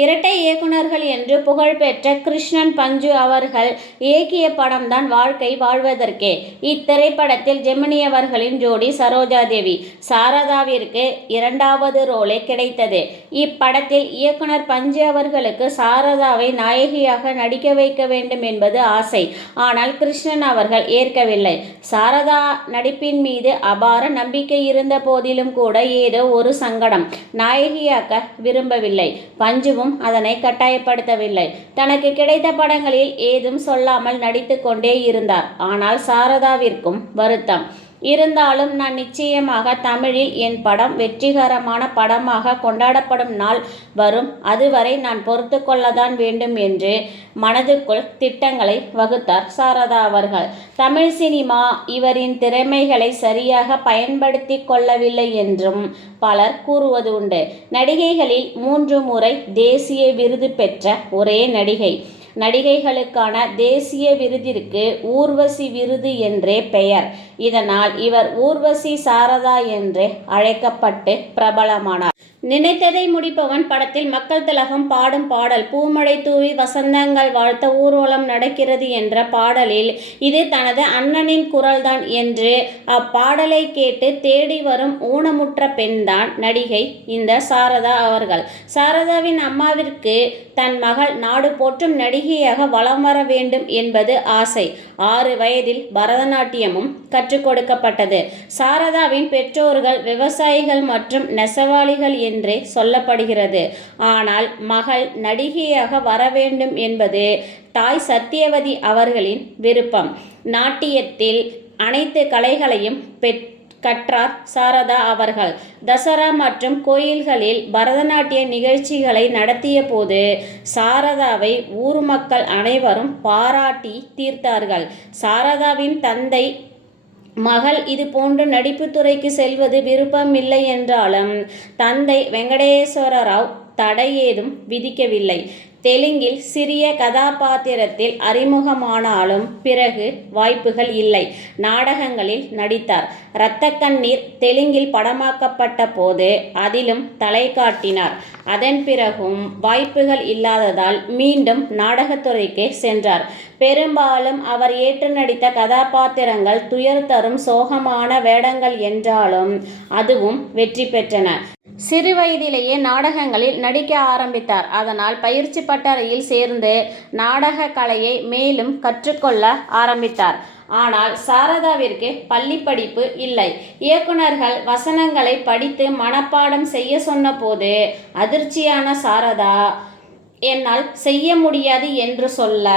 இரட்டை இயக்குனர்கள் என்று புகழ்பெற்ற கிருஷ்ணன் பஞ்சு அவர்கள் இயக்கிய படம்தான் வாழ்க்கை வாழ்வதற்கே. இத்திரைப்படத்தில் ஜெமினி அவர்களின் ஜோடி சரோஜா தேவி சாரதாவிற்கு இரண்டாவது ரோலே கிடைத்தது. இப்படத்தில் இயக்குனர் பஞ்சு அவர்களுக்கு சாரதாவை நாயகியாக நடிக்க வைக்க வேண்டும் என்பது ஆசை. ஆனால் கிருஷ்ணன் அவர்கள் ஏற்கவில்லை. சாரதா நடிப்பின் மீது அபார நம்பிக்கை இருந்த போதிலும் கூட ஏதோ ஒரு சங்கடம். நாயகியாக்க விரும்பவில்லை. பஞ்சுவும் அதனை கட்டாயப்படுத்தவில்லை. தனக்கு கிடைத்த படங்களில் ஏதும் சொல்லாமல் நடித்து கொண்டே இருந்தார். ஆனால் சாரதாவிற்கும் வருத்தம். இருந்தாலும் நான் நிச்சயமாக தமிழில் என் படம் வெற்றிகரமான படமாக கொண்டாடப்படும் நாள் வரும் அதுவரை நான் பொறுத்து கொள்ளதான் வேண்டும் என்று மனதுக்குள் திட்டங்களை வகுத்தார் சாரதா அவர்கள். தமிழ் சினிமா இவரின் திறமைகளை சரியாக பயன்படுத்திக் கொள்ளவில்லை என்றும் பலர் கூறுவது உண்டு நடிகைகளில் மூன்று முறை தேசிய விருது பெற்ற ஒரே நடிகை. நடிகைகளுக்கான தேசிய விருதிற்கு ஊர்வசி விருது என்றே பெயர். இதனால் இவர் ஊர்வசி சாரதா என்று அழைக்கப்பட்டு பிரபலமானார். நினைத்ததை முடிப்பவன் படத்தில் மக்கள் திலகம் பாடும் பாடல் பூமழை தூவி வசந்தங்கள் வாழ்த்த ஊர்வலம் நடக்கிறது என்ற பாடலில் இது தனது அண்ணனின் குரல்தான் என்று அப்பாடலை கேட்டு தேடி வரும் ஊனமுற்ற பெண்தான் நடிகை இந்த சாரதா அவர்கள். சாரதாவின் அம்மாவிற்கு தன் மகள் நாடு போற்றும் நடிகையாக வலம் வர வேண்டும் என்பது ஆசை. ஆறு வயதில் பரதநாட்டியமும் கற்றுக் கொடுக்கப்பட்டது. சாரதாவின் பெற்றோர்கள் விவசாயிகள் மற்றும் நெசவாளிகள் என்றே சொல்லப்படுகிறது. ஆனால் மகள் நடிகையாக வர வேண்டும் என்பது தாய் சத்யவதி அவர்களின் விருப்பம். நாட்டியத்தில் அனைத்து கலைகளையும் பெற் கற்றார் சாரதா அவர்கள். தசரா மற்றும் கோயில்களில் பரதநாட்டிய நிகழ்ச்சிகளை நடத்திய போது சாரதாவை ஊர் மக்கள் அனைவரும் பாராட்டி தீர்த்தார்கள். சாரதாவின் தந்தை மகள் இதுபோன்று நடிப்புத் நடிப்புத்துறைக்கு செல்வது விருப்பமில்லை என்றாலும் தந்தை வெங்கடேஸ்வரராவ் ராவ் ஏதும் விதிக்கவில்லை. தெலுங்கில் சிறிய கதாபாத்திரத்தில் அறிமுகமானாலும் பிறகு வாய்ப்புகள் இல்லை. நாடகங்களில் நடித்தார். ரத்தக்கண்ணீர் தெலுங்கில் படமாக்கப்பட்ட போது அதிலும் தலைகாட்டினார். அதன் பிறகும் வாய்ப்புகள் இல்லாததால் மீண்டும் நாடகத்துறைக்கு சென்றார். பெரும்பாலும் அவர் ஏற்று நடித்த கதாபாத்திரங்கள் துயர் தரும் சோகமான வேடங்கள் என்றாலும் அதுவும் வெற்றி பெற்றன. சிறுவயதிலேயே நாடகங்களில் நடிக்க ஆரம்பித்தார். அதனால் பயிற்சி பட்டறையில் சேர்ந்து நாடக கலையை மேலும் கற்றுக்கொள்ள ஆரம்பித்தார். ஆனால் சாரதாவிற்கு பள்ளிப்படிப்பு இல்லை. இயக்குனர்கள் வசனங்களை படித்து மனப்பாடம் செய்ய சொன்னபோது அதிர்ச்சியான சாரதா என்னால் செய்ய முடியாது என்று சொல்ல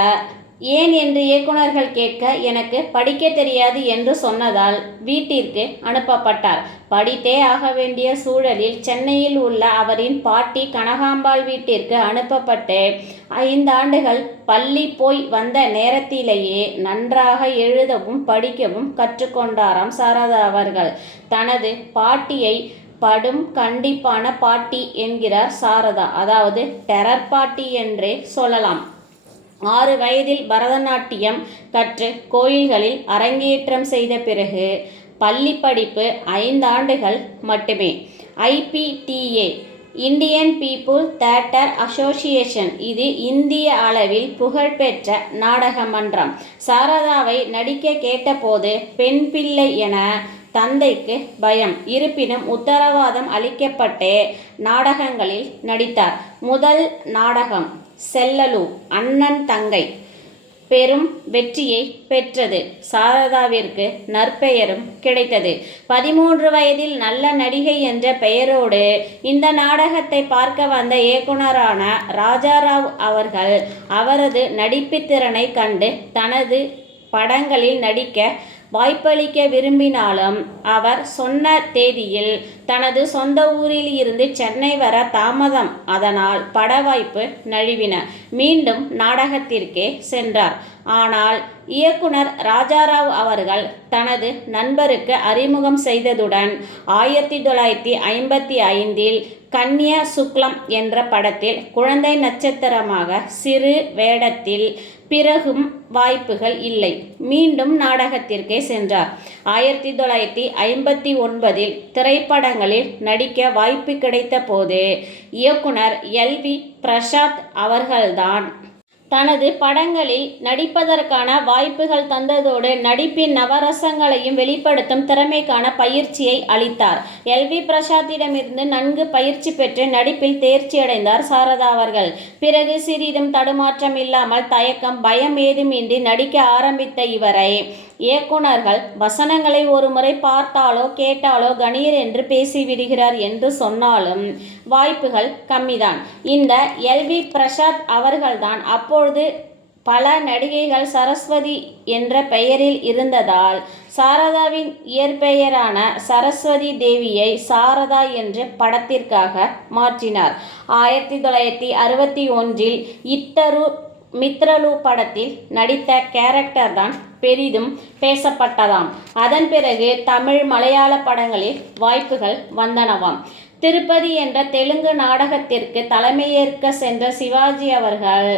ஏன் என்று இயக்குனர்கள் கேட்க எனக்கு படிக்க தெரியாது என்று சொன்னதால் வீட்டிற்கு அனுப்பப்பட்டார். படித்தே ஆக வேண்டிய சூழலில் சென்னையில் உள்ள அவரின் பாட்டி கனகாம்பாள் வீட்டிற்கு அனுப்பப்பட்டு ஐந்தாண்டுகள் பள்ளி போய் வந்த நேரத்திலேயே நன்றாக எழுதவும் படிக்கவும் கற்றுக்கொண்டாராம் சாரதா அவர்கள். தனது பாட்டியை படும் கண்டிப்பான பாட்டி என்கிறார் சாரதா. அதாவது டெரர் பாட்டி என்றே சொல்லலாம். ஆறு வயதில் பரதநாட்டியம் கற்று கோயில்களில் அரங்கேற்றம் செய்த பிறகு பள்ளிப்படிப்பு ஐந்தாண்டுகள் மட்டுமே. ஆண்டுகள் மட்டுமே. IPTA Indian people theatre association. இது இந்திய அளவில் புகழ்பெற்ற நாடக மன்றம். சாரதாவை நடிக்க கேட்டபோது பெண் பிள்ளை என தந்தைக்கு பயம். இருப்பினும் உத்தரவாதம் அளிக்கப்பட்டு நாடகங்களில் நடித்தார். முதல் நாடகம் செல்லலு அண்ணன் தங்கை பெரும் வெற்றியை பெற்றது. சாரதாவிற்கு நற்பெயரும் கிடைத்தது. பதிமூன்று வயதில் நல்ல நடிகை என்ற பெயரோடு இந்த நாடகத்தை பார்க்க வந்த இயக்குனரான ராஜாராவ் அவர்கள் அவரது நடிப்பு திறனை கண்டு தனது படங்களில் நடிக்க வாய்ப்பளிக்க விரும்பினாலும் அவர் சொன்ன தேதியில் தனது சொந்த ஊரில் இருந்து சென்னை வர தாமதம். அதனால் பட வாய்ப்பு நழுவின. மீண்டும் நாடகத்திற்கே சென்றார். ஆனால் இயக்குனர் ராஜாராவ் அவர்கள் தனது நண்பருக்கு அறிமுகம் செய்ததுடன் ஆயிரத்தி தொள்ளாயிரத்தி ஐம்பத்தி ஐந்தில் கன்யா சுக்லம் என்ற படத்தில் குழந்தை நட்சத்திரமாக சிறு வேடத்தில் பிறகும் வாய்ப்புகள் இல்லை மீண்டும் நாடகத்திற்கே சென்றார் ஆயிரத்தி தொள்ளாயிரத்தி ஐம்பத்தி ஒன்பதில் திரைப்படங்களில் நடிக்க வாய்ப்பு கிடைத்த போது இயக்குனர் எல். வி. பிரசாத் அவர்கள்தான். தனது படங்களில் நடிப்பதற்கான வாய்ப்புகள் தந்ததோடு நடிப்பின் நவரசங்களையும் வெளிப்படுத்தும் திறமைக்கான பயிற்சியை அளித்தார். எல். வி. பிரசாத்திடமிருந்து நன்கு பயிற்சி பெற்று நடிப்பில் தேர்ச்சியடைந்தார் சாரதா அவர்கள். பிறகு சிறிதும் தடுமாற்றம் இல்லாமல் தயக்கம் பயம் ஏதுமின்றி நடிக்க ஆரம்பித்த இவரை இயக்குனர்கள் வசனங்களை ஒரு முறை பார்த்தாலோ கேட்டாலோ கணீர் என்று பேசிவிடுகிறார் என்று சொன்னாலும் வாய்ப்புகள் கம்மிதான். இந்த எல்வி பிரசாத் அவர்கள்தான் அப்பொழுது பல நடிகைகள் சரஸ்வதி என்ற பெயரில் இருந்ததால் சாரதாவின் இயற்பெயரான சரஸ்வதி தேவியை சாரதா என்று படத்திற்காக மாற்றினார். ஆயிரத்தி தொள்ளாயிரத்தி அறுபத்தி ஒன்றில் இத்தரு மித்ரலு படத்தில் நடித்த கேரக்டர் தான் பெரிதும் பேசப்பட்டதாம். அதன் பிறகு தமிழ் மலையாள படங்களில் வாய்ப்புகள் வந்தனவாம். திருப்பதி என்ற தெலுங்கு நாடகத்திற்கு தலைமையேற்க சென்ற சிவாஜி அவர்கள்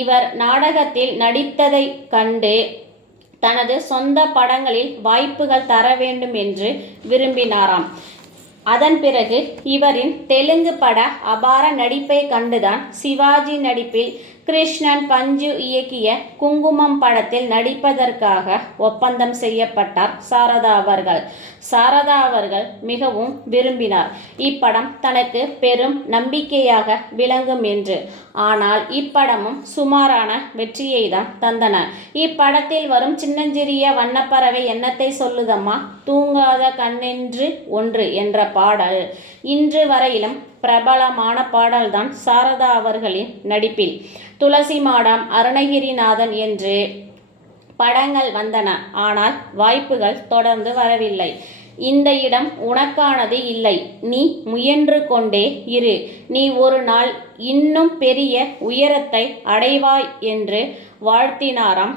இவர் நாடகத்தில் நடித்ததை கண்டு தனது சொந்த படங்களில் வாய்ப்புகள் தர வேண்டும் என்று விரும்பினாராம். அதன் பிறகு இவரின் தெலுங்கு பட அபார நடிப்பை கண்டுதான் சிவாஜி நடிப்பில் கிருஷ்ணன் பஞ்சு இயக்கிய குங்குமம் படத்தில் நடிப்பதற்காக ஒப்பந்தம் செய்யப்பட்டார் சாரதா அவர்கள். சாரதா அவர்கள் மிகவும் விரும்பினார். இப்படம் தனக்கு பெரும் நம்பிக்கையாக விளங்கும் என்று. ஆனால் இப்படமும் சுமாரான வெற்றியை தான் தந்தன. இப்படத்தில் வரும் சின்னஞ்சிறிய வண்ணப்பறவை என்னத்தை சொல்லுதம்மா? தூங்காத கண்ணென்று ஒன்று என்ற பாடல். இன்று வரையிலும் பிரபலமான பாடல்தான் சாரதா அவர்களின் நடிப்பில். துளசி மாடம் அருணகிரிநாதன் என்று படங்கள் வந்தன. ஆனால் வாய்ப்புகள் தொடர்ந்து வரவில்லை. இந்த இடம் உனக்கானது இல்லை. நீ முயன்று கொண்டே இரு. நீ ஒரு நாள் இன்னும் பெரிய உயரத்தை அடைவாய் என்று வாழ்த்தினாராம்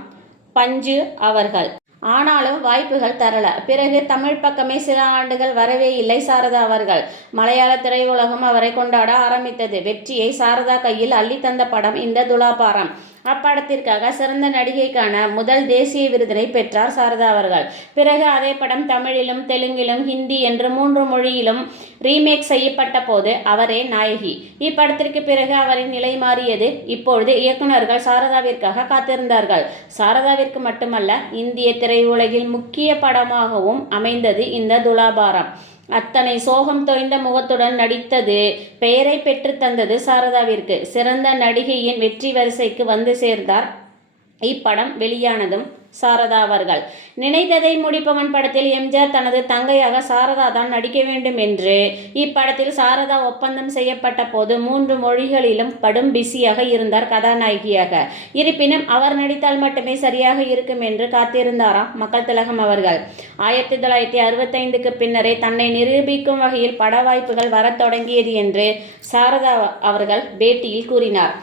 பஞ்சு அவர்கள். ஆனாலும் வாய்ப்புகள் தரல. பிறகு தமிழ் பக்கமே சில ஆண்டுகள் வரவே இல்லை சாரதா அவர்கள். மலையாள திரையுலகம் அவரை கொண்டாட ஆரம்பித்தது. வெற்றியை சாரதா கையில் அள்ளி தந்த படம் இந்த துலாபாரம். அப்படத்திற்காக சிறந்த நடிகைக்கான முதல் தேசிய விருதினை பெற்றார் சாரதா அவர்கள். பிறகு அதே படம் தமிழிலும் தெலுங்கிலும் ஹிந்தி என்று மூன்று மொழியிலும் ரீமேக் செய்யப்பட்ட போது அவரே நாயகி. இப்படத்திற்கு பிறகு அவரின் நிலை மாறியது இப்பொழுது இயக்குநர்கள் சாரதாவிற்காக காத்திருந்தார்கள். சாரதாவிற்கு மட்டுமல்ல இந்திய திரையுலகில் முக்கிய படமாகவும் அமைந்தது இந்த துலாபாரம். அத்தனை சோகம் தோய்ந்த முகத்துடன் நடித்தது பெயரை பெற்று தந்தது சாரதாவிற்கு. சிறந்த நடிகையின் வெற்றி வரிசைக்கு வந்து சேர்ந்தார் இப்படம் வெளியானதும் சாரதா அவர்கள். நினைத்ததை முடிப்பவன் படத்தில் எம்ஜிஆர் தனது தங்கையாக சாரதா தான் நடிக்க வேண்டும் என்று. இப்படத்தில் சாரதா ஒப்பந்தம் செய்யப்பட்ட போது மூன்று மொழிகளிலும் படும் பிஸியாக இருந்தார் கதாநாயகியாக. இருப்பினும் அவர் நடித்தால் மட்டுமே சரியாக இருக்கும் என்று காத்திருந்தாராம் மக்கள் திலகம் அவர்கள். ஆயிரத்தி தொள்ளாயிரத்தி அறுபத்தைந்துக்கு பின்னரே தன்னை நிரூபிக்கும் வகையில் பட வாய்ப்புகள் வரத் தொடங்கியது என்று சாரதா அவர்கள் பேட்டியில் கூறினார்.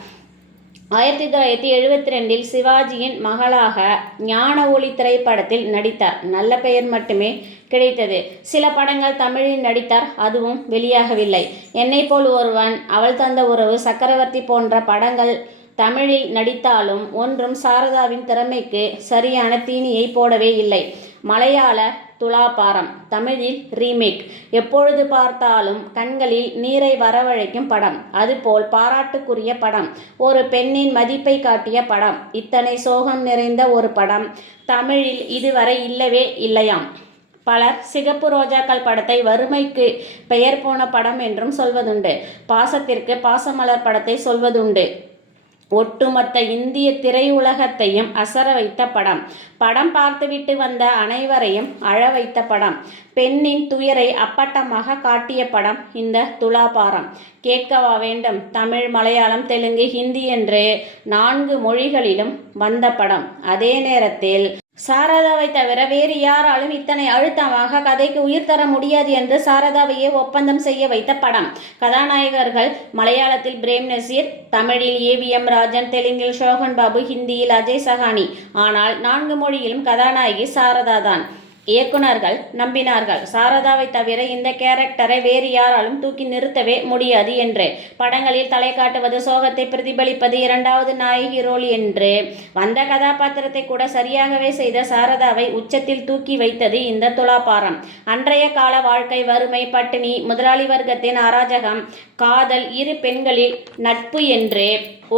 ஆயிரத்தி தொள்ளாயிரத்தி எழுபத்தி ரெண்டில் சிவாஜியின் மகளாக ஞான ஒளி திரைப்படத்தில் நடித்தார். நல்ல பெயர் மட்டுமே கிடைத்தது. சில படங்கள் தமிழில் நடித்தார் அதுவும் வெளியாகவில்லை. என்னை போல் ஒருவன் அவள் தந்த உறவு சக்கரவர்த்தி போன்ற படங்கள் தமிழில் நடித்தாலும் ஒன்றும் சாரதாவின் திறமைக்கு சரியான தீனியை போடவே இல்லை. மலையாள துலாபாரம் தமிழில் ரீமேக் எப்பொழுது பார்த்தாலும் கண்களில் நீரை வரவழைக்கும் படம். அதுபோல் பாராட்டுக்குரிய படம். ஒரு பெண்ணின் மதிப்பை காட்டிய படம். இத்தனை சோகம் நிறைந்த ஒரு படம். தமிழில் இதுவரை இல்லவே இல்லையாம். பலர் சிகப்பு ரோஜாக்கள் படத்தை வறுமைக்கு பெயர் போன படம் என்றும் சொல்வதுண்டு. பாசத்திற்கு பாசமலர் படத்தை சொல்வதுண்டு. ஒட்டுமொத்த இந்திய திரையுலகத்தையும் அசர வைத்த படம். படம் பார்த்துவிட்டு வந்த அனைவரையும் அழ வைத்த படம். பெண்ணின் துயரை அப்பட்டமாக காட்டிய படம் இந்த துலாபாரம். கேட்கவா வேண்டும். தமிழ் மலையாளம் தெலுங்கு ஹிந்தி என்று நான்கு மொழிகளிலும் வந்த படம். அதே நேரத்தில் சாரதாவை தவிர வேறு யாராலும் இத்தனை அழுத்தமாக கதைக்கு உயிர் தர முடியாது என்று சாரதாவையே ஒப்பந்தம் செய்ய வைத்த படம். கதாநாயகர்கள் மலையாளத்தில் பிரேம் நசீர் தமிழில் ஏவிஎம் ராஜன் தெலுங்கில் சோகன் பாபு ஹிந்தியில் அஜய் சஹானி ஆனால் நான்கு மொழியிலும் கதாநாயகி சாரதா தான் இயக்குனர்கள் நம்பினார்கள். சாரதாவை தவிர இந்த கேரக்டரை வேறு யாராலும் தூக்கி நிறுத்தவே முடியாது என்று. படங்களில் தலை காட்டுவது சோகத்தை பிரதிபலிப்பது இரண்டாவது நாயகி ரோல் என்று. வந்த கதாபாத்திரத்தை கூட சரியாகவே செய்த சாரதாவை உச்சத்தில் தூக்கி வைத்தது இந்த துலாபாரம். அன்றைய கால வாழ்க்கை வறுமை பட்டினி முதலாளி வர்க்கத்தின் அராஜகம் காதல் இரு பெண்களில் நட்பு என்று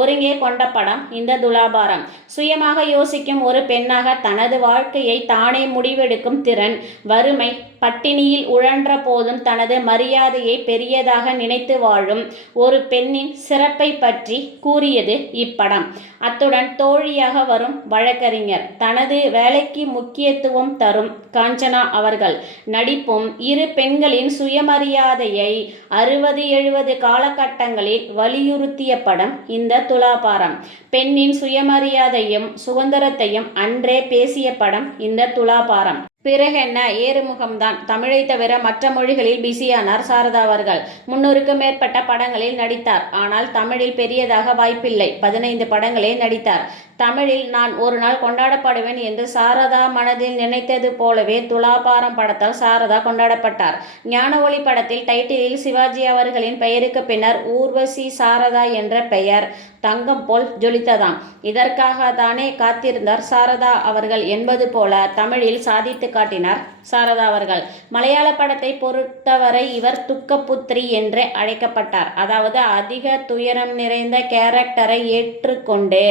ஒருங்கே கொண்ட படம் இந்த துலாபாரம். சுயமாக யோசிக்கும் ஒரு பெண்ணாக தனது வாழ்க்கையை தானே முடிவெடுக்கும் திறன் வறுமை பட்டினியில் உழன்ற போதும் தனது மரியாதையை பெரியதாக நினைத்து வாழும் ஒரு பெண்ணின் சிறப்பை பற்றி கூறியது இப்படம். அத்துடன் தோழியாக வரும் வழக்கறிஞர் தனது வேலைக்கு முக்கியத்துவம் தரும் காஞ்சனா அவர்கள் நடிப்பும் இரு பெண்களின் சுயமரியாதையை அறுபது எழுபது காலகட்டங்களில் வலியுறுத்திய படம் இந்த துலாபாரம். பெண்ணின் சுயமரியாதையும் சுதந்திரத்தையும் அன்றே பேசிய படம் இந்த துலாபாரம். பிறகென்ன ஏறுமுகம்தான்? தமிழை தவிர மற்ற மொழிகளில் பிஸியானார் சாரதா அவர்கள். முன்னூறுக்கும் மேற்பட்ட படங்களில் நடித்தார். ஆனால் தமிழில் பெரியதாக வாய்ப்பில்லை. பதினைந்து படங்களில் நடித்தார். தமிழில் நான் ஒரு நாள் கொண்டாடப்படுவேன் என்று சாரதா மனதில் நினைத்தது போலவே துலாபாரம் படத்தால் சாரதா கொண்டாடப்பட்டார். ஞான ஒளி படத்தில் டைட்டிலில் சிவாஜி அவர்களின் பெயருக்கு பின்னர் ஊர்வசி சாரதா என்ற பெயர் தங்கம் போல் ஜொலித்ததாம். இதற்காக தானே காத்திருந்தார் சாரதா அவர்கள் என்பது போல தமிழில் சாதித்து காட்டினார் சாரதா அவர்கள். மலையாள படத்தை பொறுத்தவரை இவர் துக்கப்புத்திரி என்றே அழைக்கப்பட்டார். அதாவது அதிக துயரம் நிறைந்த கேரக்டரை ஏற்றுக்கொண்டு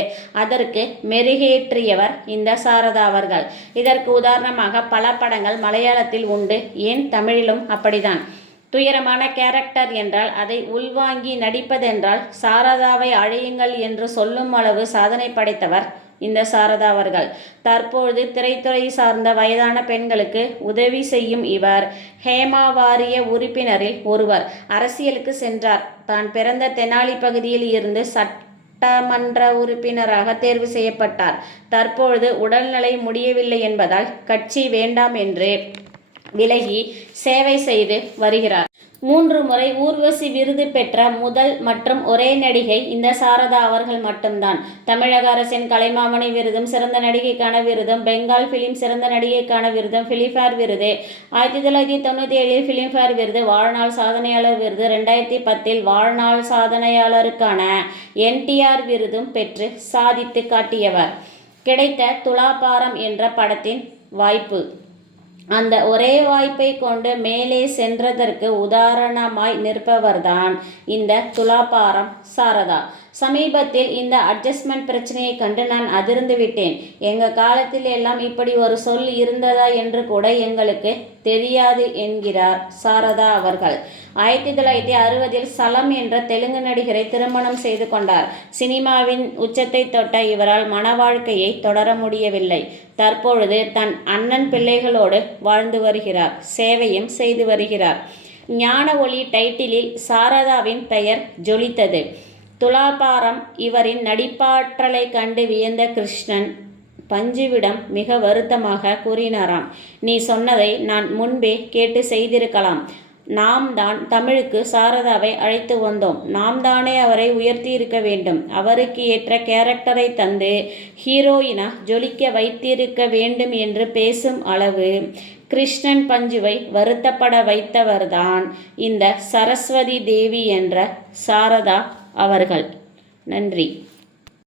அதற்கு மெருகேற்றியவர் இந்த சாரதா அவர்கள். இதற்கு உதாரணமாக பல படங்கள் மலையாளத்தில் உண்டு. ஏன்? தமிழிலும் அப்படிதான் துயரமான கேரக்டர் என்றால் அதை உள்வாங்கி நடிப்பதென்றால் சாரதாவை அழையுங்கள் என்று சொல்லும் அளவு சாதனை படைத்தவர் இந்த சாரதா அவர்கள். தற்பொழுது திரைத்துறை சார்ந்த வயதான பெண்களுக்கு உதவி செய்யும் இவர் ஹேமா வாரிய உறுப்பினரில் ஒருவர். அரசியலுக்கு சென்றார். தான் பிறந்த தெனாலி பகுதியில் இருந்து சட்ட சட்டமன்ற உறுப்பினராக தேர்வு செய்யப்பட்டார். தற்பொழுது உடல்நிலை முடியவில்லை என்பதால் கட்சி வேண்டாம் என்று விலகி சேவை செய்து வருகிறார். மூன்று முறை ஊர்வசி விருது பெற்ற முதல் மற்றும் ஒரே நடிகை இந்த சாரதா அவர்கள் மட்டும்தான். தமிழக அரசின் கலைமாமணி விருதும் சிறந்த நடிகைக்கான விருதும் பெங்கால் பிலிம் சிறந்த நடிகைக்கான விருதும் பிலிஃபேர் விருது ஆயிரத்தி தொள்ளாயிரத்தி தொண்ணூற்றி ஏழில் பிலிம்ஃபேர் விருது வாழ்நாள் சாதனையாளர் விருது ரெண்டாயிரத்தி பத்தில் வாழ்நாள் சாதனையாளருக்கான என்டிஆர் விருதும் பெற்று சாதித்து காட்டியவர். கிடைத்த துலாபாரம் என்ற படத்தின் வாய்ப்பு. அந்த ஒரே வாய்ப்பை கொண்டு மேலே சென்றதற்கு உதாரணமாய் நிற்பவர்தான் இந்த துலாபாரம் சாரதா. சமீபத்தில் இந்த அட்ஜஸ்ட்மெண்ட் பிரச்சனையை கண்டு நான் அதிர்ந்து விட்டேன். எங்கள் காலத்தில் எல்லாம் இப்படி ஒரு சொல் இருந்ததா என்று கூட எங்களுக்கு தெரியாது என்கிறார் சாரதா அவர்கள். ஆயிரத்தி தொள்ளாயிரத்தி அறுபதில் சலம் என்ற தெலுங்கு நடிகரை திருமணம் செய்து கொண்டார். சினிமாவின் உச்சத்தை தொட்ட இவரால் மன வாழ்க்கையை தொடர முடியவில்லை. தற்பொழுது தன் அண்ணன் பிள்ளைகளோடு வாழ்ந்து வருகிறார். சேவையும் செய்து வருகிறார். ஞான ஒளி டைட்டிலில் சாரதாவின் பெயர் ஜொலித்தது. துலாபாரம் இவரின் நடிப்பாற்றலை கண்டு வியந்த கிருஷ்ணன் பஞ்சுவிடம் மிக வருத்தமாக கூறினாராம். நீ சொன்னதை நான் முன்பே கேட்டு செய்திருக்கலாம். நாம் தான் தமிழுக்கு சாரதாவை அழைத்து வந்தோம். நாம் தானே அவரை உயர்த்தி இருக்க வேண்டும். அவருக்கு ஏற்ற கேரக்டரை தந்து ஹீரோயினா ஜொலிக்க வைத்திருக்க வேண்டும் என்று பேசும் அளவு கிருஷ்ணன் பஞ்சுவை வருத்தப்பட வைத்தவர்தான் இந்த சரஸ்வதி தேவி என்ற சாரதா அவர்கள். நன்றி.